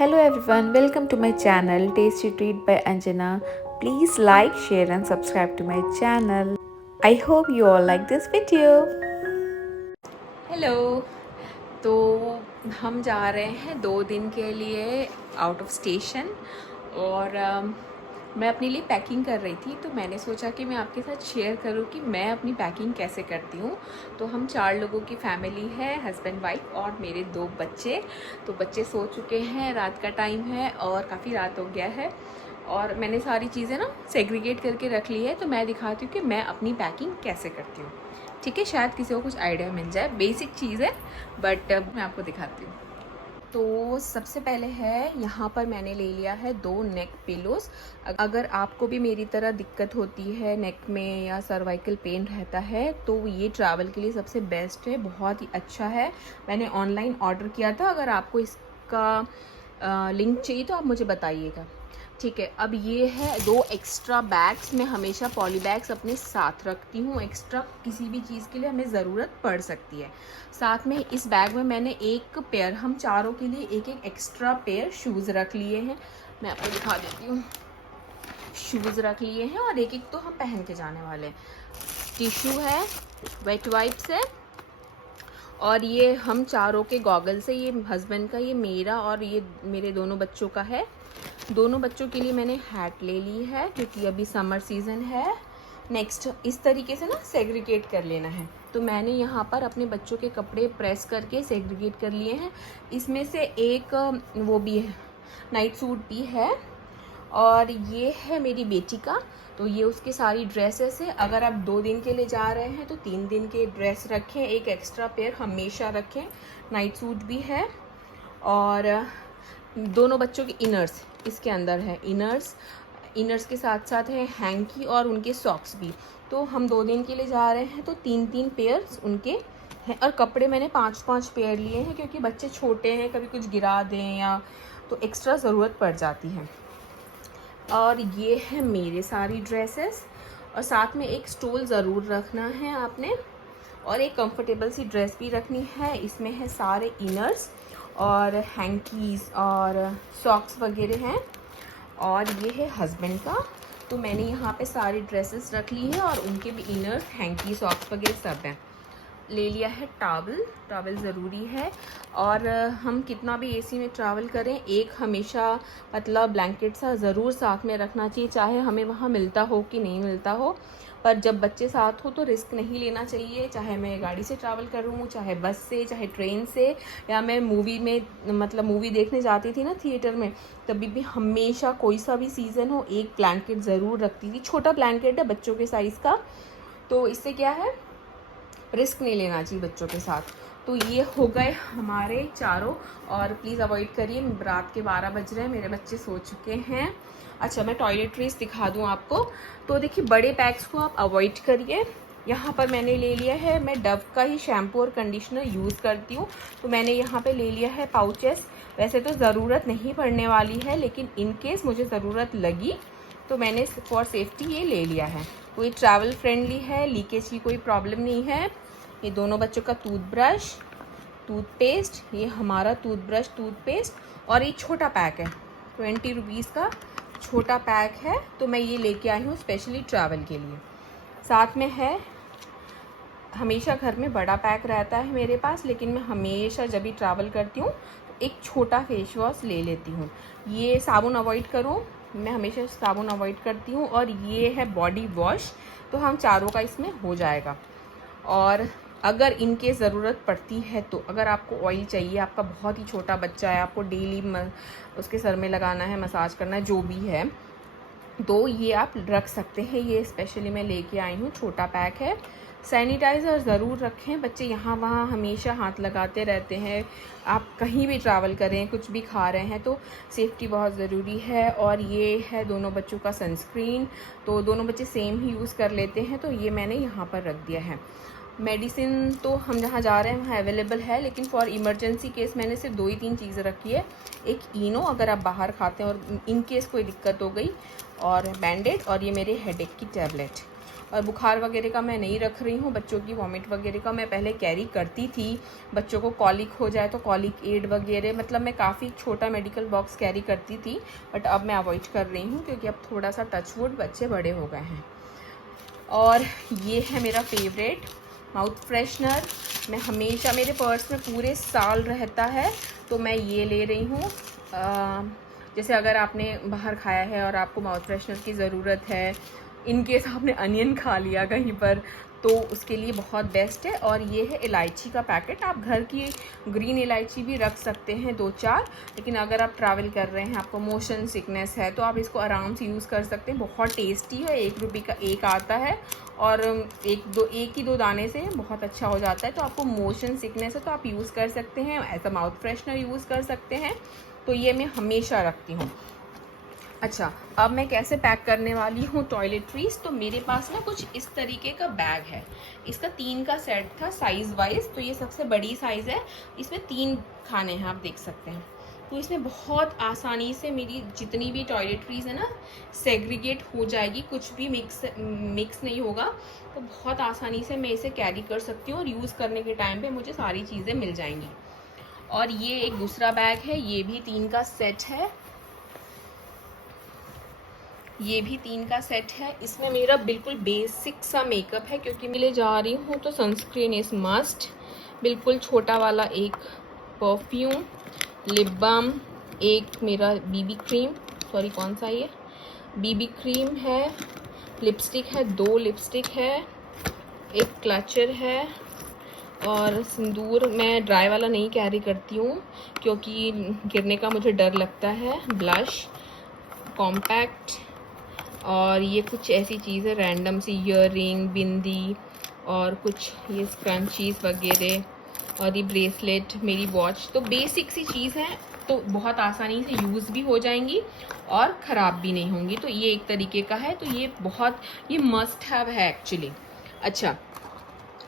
Hello everyone, welcome to my channel Tasty Treat by Anjana. Please like, share and subscribe to my channel. I hope you all like this video. Hello. तो हम जा रहे हैं 2 दिन के लिए out of station और मैं अपने लिए पैकिंग कर रही थी, तो मैंने सोचा कि मैं आपके साथ शेयर करूं कि मैं अपनी पैकिंग कैसे करती हूं। तो हम 4 लोगों की फैमिली है, हस्बैंड वाइफ और मेरे 2 बच्चे। तो बच्चे सो चुके हैं, रात का टाइम है और काफ़ी रात हो गया है और मैंने सारी चीज़ें ना सेग्रीगेट करके रख ली है। तो मैं दिखाती हूँ कि मैं अपनी पैकिंग कैसे करती हूँ। ठीक है, शायद किसी को कुछ आइडिया मिल जाए। बेसिक चीज़ है बट मैं आपको दिखाती हूँ। तो सबसे पहले है, यहाँ पर मैंने ले लिया है 2 नेक पिलोस। अगर आपको भी मेरी तरह दिक्कत होती है नेक में या सर्वाइकल पेन रहता है तो ये ट्रैवल के लिए सबसे बेस्ट है, बहुत ही अच्छा है। मैंने ऑनलाइन ऑर्डर किया था, अगर आपको इसका लिंक चाहिए तो आप मुझे बताइएगा। ठीक है, अब ये है 2 एक्स्ट्रा बैग्स। मैं हमेशा पॉली बैग्स अपने साथ रखती हूँ, एक्स्ट्रा किसी भी चीज़ के लिए हमें ज़रूरत पड़ सकती है। साथ में इस बैग में मैंने एक पेयर, हम चारों के लिए एक एक एक्स्ट्रा पेयर शूज़ रख लिए हैं। मैं आपको दिखा देती हूँ। शूज़ रख लिए हैं और एक एक तो हम पहन के जाने वाले हैं। टिश्यू है, वेट वाइप्स है और ये हम चारों के गॉगल्स है। ये हस्बैंड का, ये मेरा और ये मेरे दोनों बच्चों का है। दोनों बच्चों के लिए मैंने हैट ले ली है क्योंकि अभी समर सीज़न है। नेक्स्ट इस तरीके से ना सेग्रीगेट कर लेना है। तो मैंने यहाँ पर अपने बच्चों के कपड़े प्रेस करके सेग्रीगेट कर लिए हैं। इसमें से एक वो भी है, नाइट सूट भी है और ये है मेरी बेटी का। तो ये उसकी सारी ड्रेसेस है। अगर आप 2 दिन के लिए जा रहे हैं तो 3 दिन के ड्रेस रखें, एक एक्स्ट्रा पेयर हमेशा रखें। नाइट सूट भी है और दोनों बच्चों के इनर्स इसके अंदर है। इनर्स के साथ साथ है हैंकी और उनके सॉक्स भी। तो हम 2 दिन के लिए जा रहे हैं तो 3-3 पेयर्स उनके हैं और कपड़े मैंने 5-5 पेयर लिए हैं क्योंकि बच्चे छोटे हैं, कभी कुछ गिरा दें या तो एक्स्ट्रा ज़रूरत पड़ जाती है। और ये है मेरे सारी ड्रेसेस और साथ में एक स्टोल ज़रूर रखना है आपने और एक कंफर्टेबल सी ड्रेस भी रखनी है। इसमें है सारे इनर्स और हैंकीज़ और सॉक्स वगैरह हैं और ये है हस्बैंड का। तो मैंने यहाँ पे सारी ड्रेसेस रख ली है और उनके भी इनर्स, हैंकी, सॉक्स वगैरह सब हैं। ले लिया है टॉवल ज़रूरी है। और हम कितना भी एसी में ट्रैवल करें, एक हमेशा पतला ब्लैंकेट सा ज़रूर साथ में रखना चाहिए, चाहे हमें वहाँ मिलता हो कि नहीं मिलता हो। पर जब बच्चे साथ हो तो रिस्क नहीं लेना चाहिए, चाहे मैं गाड़ी से ट्रैवल करूँ, चाहे बस से, चाहे ट्रेन से, या मैं मूवी में मूवी देखने जाती थी ना थिएटर में, तभी भी हमेशा कोई सा भी सीज़न हो एक ब्लैंकेट ज़रूर रखती थी। छोटा ब्लैंकेट है बच्चों के साइज़ का, तो इससे क्या है, रिस्क नहीं लेना चाहिए बच्चों के साथ। तो ये हो गए हमारे चारों। और प्लीज़ अवॉइड करिए, रात के 12 बज रहे हैं, मेरे बच्चे सो चुके हैं। अच्छा, मैं टॉयलेटरीज दिखा दूँ आपको। तो देखिए, बड़े पैक्स को आप अवॉइड करिए। यहाँ पर मैंने ले लिया है, मैं डव का ही शैम्पू और कंडीशनर यूज़ करती हूँ, तो मैंने यहाँ पे ले लिया है पाउचेस। वैसे तो ज़रूरत नहीं पड़ने वाली है, लेकिन इन केस मुझे ज़रूरत लगी तो मैंने फॉर सेफ्टी ये ले लिया है। तो ये ट्रैवल फ्रेंडली है, लीकेज की कोई प्रॉब्लम नहीं है। ये दोनों बच्चों का टूथब्रश, टूथपेस्ट, ये हमारा टूथब्रश, टूथपेस्ट और ये छोटा पैक है, 20 रुपीज़ का छोटा पैक है। तो मैं ये लेके आई हूँ स्पेशली ट्रैवल के लिए। साथ में है, हमेशा घर में बड़ा पैक रहता है मेरे पास, लेकिन मैं हमेशा जब भी ट्रैवल करती हूँ तो एक छोटा फेस वॉश ले लेती हूँ। ये साबुन अवॉइड करूँ, मैं हमेशा साबुन अवॉइड करती हूँ। और ये है बॉडी वॉश, तो हम चारों का इसमें हो जाएगा। और अगर इनके ज़रूरत पड़ती है तो अगर आपको ऑयल चाहिए, आपका बहुत ही छोटा बच्चा है, आपको डेली उसके सर में लगाना है, मसाज करना है, जो भी है, तो ये आप रख सकते हैं। ये स्पेशली मैं लेके आई हूँ, छोटा पैक है। सैनिटाइज़र ज़रूर रखें, बच्चे यहाँ वहाँ हमेशा हाथ लगाते रहते हैं। आप कहीं भी ट्रैवल करें, कुछ भी खा रहे हैं, तो सेफ्टी बहुत ज़रूरी है। और ये है दोनों बच्चों का सनस्क्रीन, तो दोनों बच्चे सेम ही यूज़ कर लेते हैं, तो ये मैंने यहाँ पर रख दिया है। मेडिसिन तो हम जहाँ जा रहे हैं वहाँ अवेलेबल है, लेकिन फॉर इमरजेंसी केस मैंने सिर्फ 2 ही 3 चीज़ें रखी है। एक इनो, अगर आप बाहर खाते हैं और इन केस कोई दिक्कत हो गई, और बैंडेड, और ये मेरे हेडेक की टैबलेट। और बुखार वगैरह का मैं नहीं रख रही हूँ। बच्चों की वॉमिट वगैरह का मैं पहले कैरी करती थी, बच्चों को कॉलिक हो जाए तो कॉलिक एड वगैरह, मतलब मैं काफ़ी छोटा मेडिकल बॉक्स कैरी करती थी, बट अब मैं अवॉइड कर रही हूँ क्योंकि अब थोड़ा सा टचवुड बच्चे बड़े हो गए हैं। और ये है मेरा फेवरेट माउथ फ्रेशनर। मैं हमेशा, मेरे पर्स में पूरे साल रहता है, तो मैं ये ले रही हूँ। जैसे अगर आपने बाहर खाया है और आपको माउथ फ्रेशनर की ज़रूरत है, इन केस आपने अनियन खा लिया कहीं पर, तो उसके लिए बहुत बेस्ट है। और ये है इलायची का पैकेट। आप घर की ग्रीन इलायची भी रख सकते हैं 2-4, लेकिन अगर आप ट्रैवल कर रहे हैं, आपको मोशन सिकनेस है, तो आप इसको आराम से यूज़ कर सकते हैं। बहुत टेस्टी है, 1 रुपये का एक आता है और एक ही दो दाने से बहुत अच्छा हो जाता है। तो आपको मोशन सिकनेस है तो आप यूज़ कर सकते हैं, as a mouth freshener use कर सकते हैं। तो ये मैं हमेशा रखती हूँ। अच्छा, अब मैं कैसे पैक करने वाली हूँ टॉयलेटरीज। तो मेरे पास ना कुछ इस तरीके का बैग है। इसका 3 का सेट था साइज़ वाइज, तो ये सबसे बड़ी साइज़ है। इसमें 3 खाने हैं, आप देख सकते हैं। तो इसमें बहुत आसानी से मेरी जितनी भी टॉयलेटरीज है ना, सेग्रीगेट हो जाएगी, कुछ भी मिक्स नहीं होगा। तो बहुत आसानी से मैं इसे कैरी कर सकती हूँ और यूज़ करने के टाइम पे मुझे सारी चीज़ें मिल जाएंगी। और ये एक दूसरा बैग है, ये भी 3 का सेट है। ये भी 3 का सेट है। इसमें मेरा बिल्कुल बेसिक सा मेकअप है, क्योंकि मैं ले जा रही हूँ तो सनस्क्रीन इज़ मस्ट। बिल्कुल छोटा वाला एक परफ्यूम, लिप बाम, एक मेरा बीबी क्रीम, सॉरी कौन सा ये बीबी क्रीम है, लिपस्टिक है, 2 लिपस्टिक है, एक क्लचर है, और सिंदूर मैं ड्राई वाला नहीं कैरी करती हूँ क्योंकि गिरने का मुझे डर लगता है। ब्लश, कॉम्पैक्ट, और ये कुछ ऐसी चीज़ें रैंडम सी, ईयर रिंग, बिंदी, और कुछ ये स्क्रंचीज़ वगैरह, और ये ब्रेसलेट, मेरी वॉच। तो बेसिक सी चीज़ है, तो बहुत आसानी से यूज़ भी हो जाएंगी और ख़राब भी नहीं होंगी। तो ये एक तरीके का है, तो ये मस्ट हैव है एक्चुअली। अच्छा,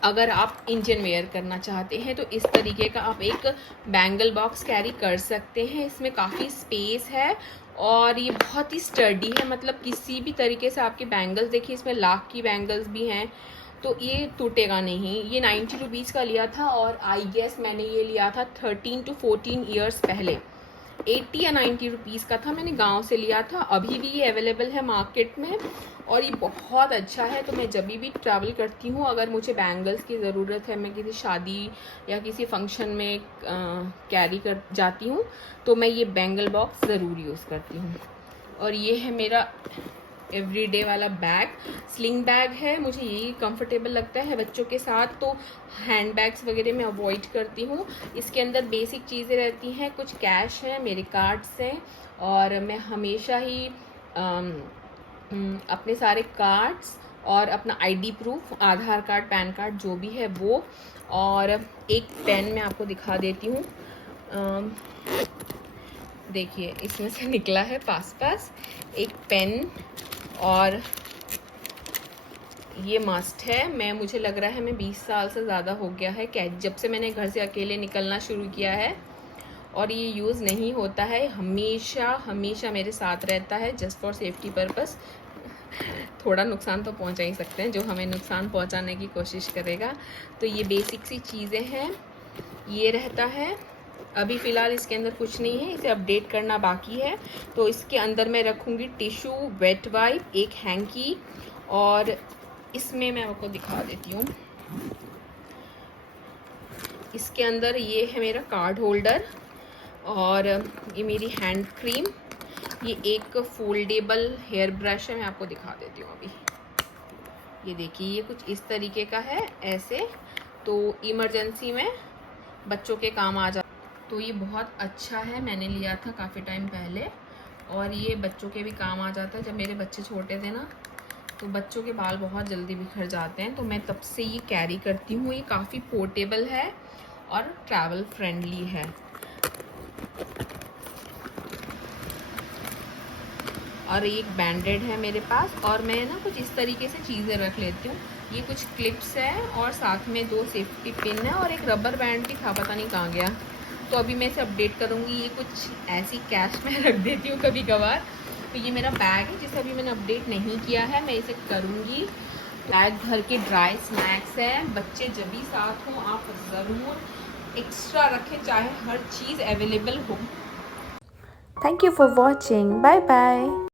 अगर आप इंडियन वेयर करना चाहते हैं तो इस तरीके का आप एक बैंगल बॉक्स कैरी कर सकते हैं। इसमें काफ़ी स्पेस है और ये बहुत ही स्टडी है, मतलब किसी भी तरीके से आपके बैंगल्स, देखिए इसमें लाख की बैंगल्स भी हैं, तो ये टूटेगा नहीं। ये 90 रुपीज़ का लिया था और आई गेस मैंने ये लिया था 13 to 14 ईयर्स पहले। 80 या 90 रुपीज़ का था, मैंने गांव से लिया था। अभी भी ये अवेलेबल है मार्केट में और ये बहुत अच्छा है। तो मैं जब भी ट्रैवल करती हूँ, अगर मुझे बैंगल्स की ज़रूरत है, मैं किसी शादी या किसी फंक्शन में कैरी कर जाती हूँ, तो मैं ये बैंगल बॉक्स ज़रूर यूज़ करती हूँ। और ये है मेरा एवरीडे वाला बैग, स्लिंग बैग है, मुझे यही कंफर्टेबल लगता है बच्चों के साथ। तो हैंड बैग्स वगैरह मैं अवॉइड करती हूँ। इसके अंदर बेसिक चीज़ें रहती हैं, कुछ कैश है, मेरे कार्ड्स हैं, और मैं हमेशा ही अपने सारे कार्ड्स और अपना आईडी प्रूफ, आधार कार्ड, पैन कार्ड, जो भी है वो, और एक पेन मैं आपको दिखा देती हूँ। देखिए इसमें से निकला है पास एक पेन, और ये मस्ट है। मुझे लग रहा है मैं 20 साल से ज़्यादा हो गया है जब से मैंने घर से अकेले निकलना शुरू किया है, और ये यूज़ नहीं होता है, हमेशा मेरे साथ रहता है, जस्ट फॉर सेफ्टी पर्पस। थोड़ा नुकसान तो पहुंचा ही सकते हैं जो हमें नुकसान पहुंचाने की कोशिश करेगा। तो ये बेसिक सी चीज़ें हैं, ये रहता है। अभी फ़िलहाल इसके अंदर कुछ नहीं है, इसे अपडेट करना बाकी है। तो इसके अंदर मैं रखूँगी टिश्यू, वेट वाइप, एक हैंकी, और इसमें मैं आपको दिखा देती हूँ। इसके अंदर ये है मेरा कार्ड होल्डर, और ये मेरी हैंड क्रीम, ये एक फोल्डेबल हेयर ब्रश है, मैं आपको दिखा देती हूँ अभी। ये देखिए, ये कुछ इस तरीके का है ऐसे, तो इमरजेंसी में बच्चों के काम आ जाता। तो ये बहुत अच्छा है, मैंने लिया था काफ़ी टाइम पहले, और ये बच्चों के भी काम आ जाता है। जब मेरे बच्चे छोटे थे ना, तो बच्चों के बाल बहुत जल्दी बिखर जाते हैं, तो मैं तब से ये कैरी करती हूँ। ये काफ़ी पोर्टेबल है और ट्रैवल फ्रेंडली है। और एक बैंडेड है मेरे पास, और मैं ना कुछ इस तरीके से चीज़ें रख लेती हूँ। ये कुछ क्लिप्स है, और साथ में 2 सेफ्टी पिन है, और एक रबर बैंड भी था, पता नहीं कहाँ गया। तो अभी मैं इसे अपडेट करूँगी। ये कुछ ऐसी कैश में रख देती हूँ कभी कभार। तो ये मेरा बैग है जिसे अभी मैंने अपडेट नहीं किया है, मैं इसे करूँगी। बैग भर के ड्राई स्नैक्स हैं। बच्चे जब भी साथ हों आप ज़रूर एक्स्ट्रा रखें, चाहे हर चीज़ अवेलेबल हो। Thank you for watching. Bye bye.